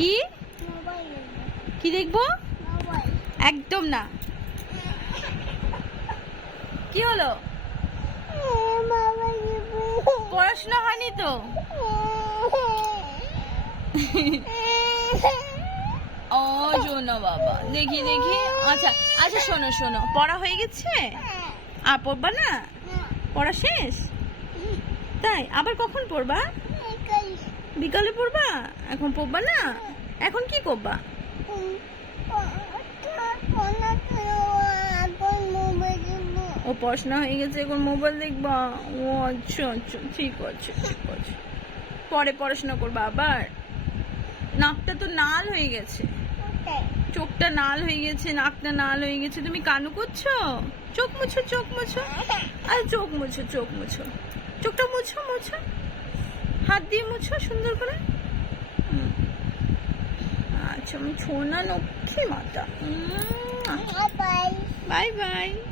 কি? কি দেখব? একদম না। কি হলো? পড়াশোনা হয়নি তো? ও শোনো বাবা। দেখি দেখি। আচ্ছা আচ্ছা শোনো শোনো। পড়া হয়ে গেছে? আর পড়বা না? পড়া শেষ? তাই, আবার কখন পড়বা? বিকালে পড়বা? এখন পড়বা না? এখন কি করবা? ও পড়াশোনা হয়ে গেছে, এখন মোবাইল দেখবা। ও আচ্ছা আচ্ছা ঠিক আছে ঠিক আছে। পরে পড়াশোনা করবা আবার? নাকটা তো নাল হয়ে গেছে। চোখটা নাল হয়ে গেছে, নাকটা নাল হয়ে গেছে। তুমি কানু করছ? চোখ মুছো চোখ মুছো। আর চোখ মুছো চোখ মুছো। চোখটা মুছো মুছো। হাত দিয়ে মুছো সুন্দর করে। আচ্ছা আমি ছোনা লক্ষ্মী মাতা। Bye bye